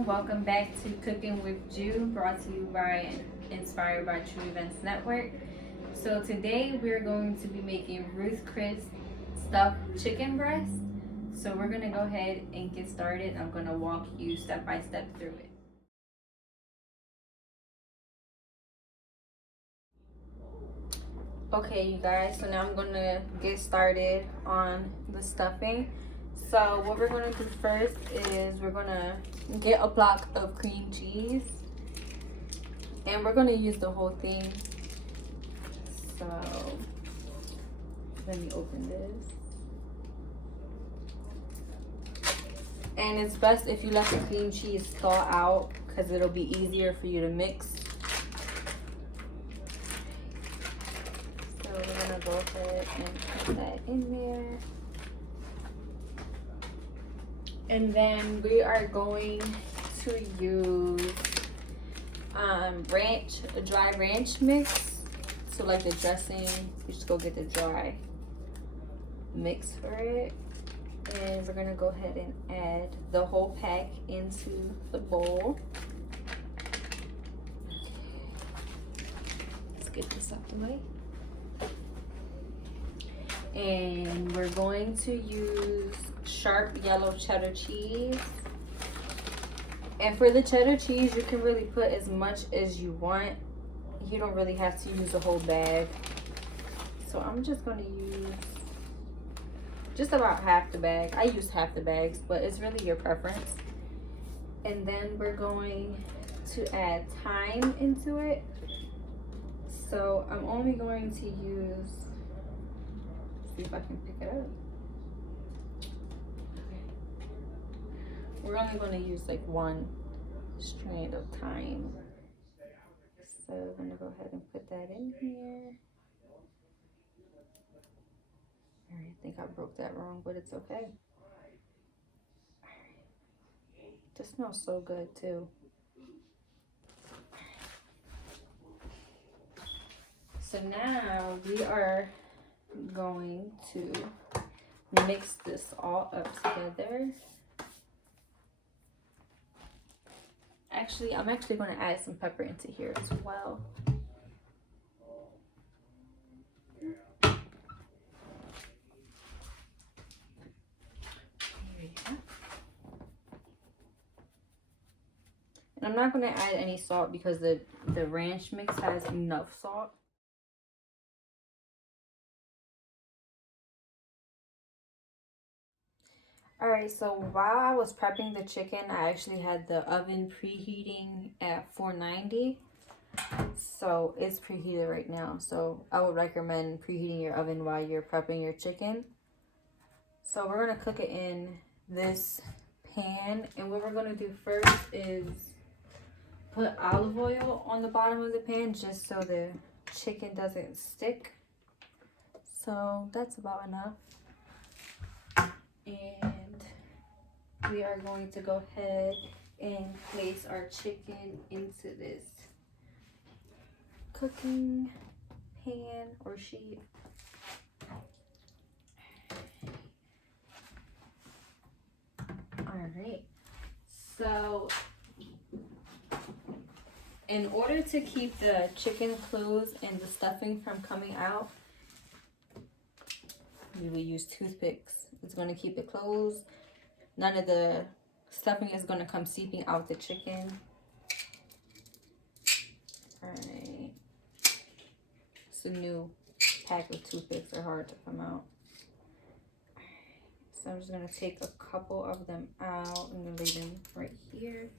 everyone, welcome back to Cooking with Jew, brought to you by and inspired by True Events Network. So today we're going to be making Ruth Chris stuffed chicken breast. So we're gonna go ahead and get started. I'm gonna walk you step by step through it. Okay, you guys, so now I'm gonna get started on the stuffing. So what we're gonna do first is we're gonna get a block of cream cheese and we're gonna use the whole thing. So let me open this. And it's best if you let the cream cheese thaw out because it'll be easier for you to mix. So we're gonna go ahead and put that in there. And then we are going to use a dry ranch mix. So like the dressing, you just go get the dry mix for it. And we're gonna go ahead and add the whole pack into the bowl. Let's get this out the way. And we're going to use sharp yellow cheddar cheese. And for the cheddar cheese, you can really put as much as you want. You don't really have to use a whole bag. So I'm just gonna use just about half the bag. I use half the bags, but it's really your preference. And then we're going to add thyme into it. So I'm only going to use, see if I can pick it up. We're only going to use like one strand of thyme. So I'm going to go ahead and put that in here. I think I broke that wrong, but it's okay. This smells so good too. So now we are going to mix this all up together. Actually, I'm actually going to add some pepper into here as well. And I'm not going to add any salt because the ranch mix has enough salt. Alright, so while I was prepping the chicken, I actually had the oven preheating at 490. So it's preheated right now. So I would recommend preheating your oven while you're prepping your chicken. So we're going to cook it in this pan. And what we're going to do first is put olive oil on the bottom of the pan just so the chicken doesn't stick. So that's about enough. And we are going to go ahead and place our chicken into this cooking pan or sheet. All right. So in order to keep the chicken closed and the stuffing from coming out, we will use toothpicks. It's going to keep it closed. None of the stuffing is going to come seeping out the chicken. Alright. It's a new pack of toothpicks. They're hard to come out. So I'm just going to take a couple of them out and lay them right here.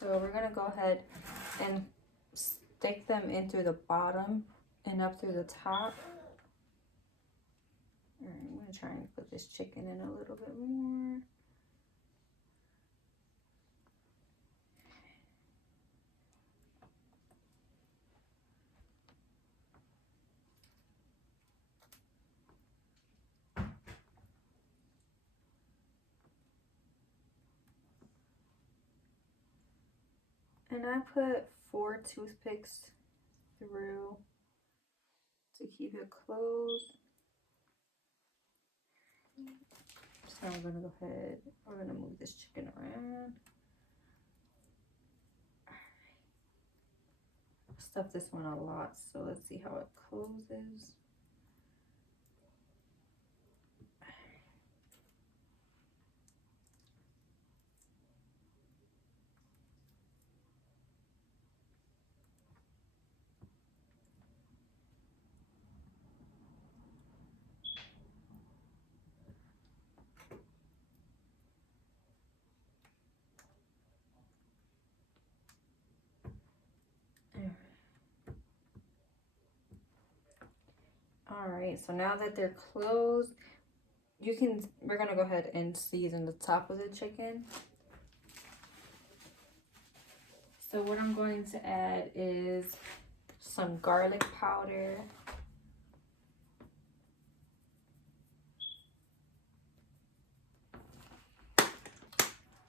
So we're going to go ahead and stick them in through the bottom and up through the top. All right, I'm going to try and put this chicken in a little bit more. And I put 4 toothpicks through to keep it closed. So I'm gonna go ahead, we're gonna move this chicken around. Stuff this one a lot, so let's see how it closes. All right, so now that they're closed, we're gonna go ahead and season the top of the chicken. So what I'm going to add is some garlic powder.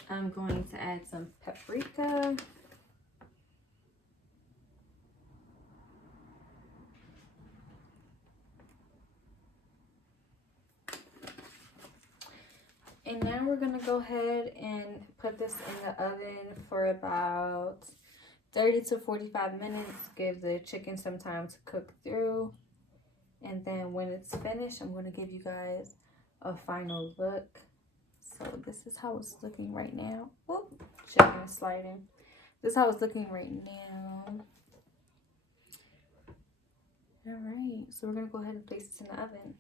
I'm going to add some paprika. And now we're gonna go ahead and put this in the oven for about 30 to 45 minutes. Give the chicken some time to cook through. And then when it's finished, I'm gonna give you guys a final look. So this is how it's looking right now. Whoop, chicken is sliding. This is how it's looking right now. All right, so we're gonna go ahead and place this in the oven.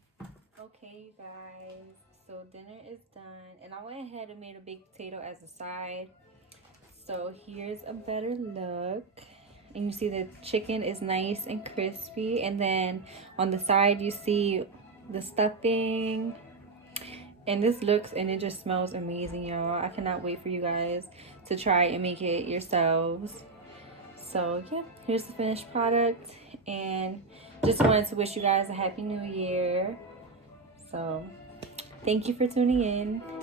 Okay, you guys, so dinner is done, and I went ahead and made a baked potato as a side. So here's a better look, and you see the chicken is nice and crispy, and then on the side you see the stuffing. And this looks and it just smells amazing, y'all. I cannot wait for you guys to try and make it yourselves. So yeah, here's the finished product, and just wanted to wish you guys a happy new year. So thank you for tuning in.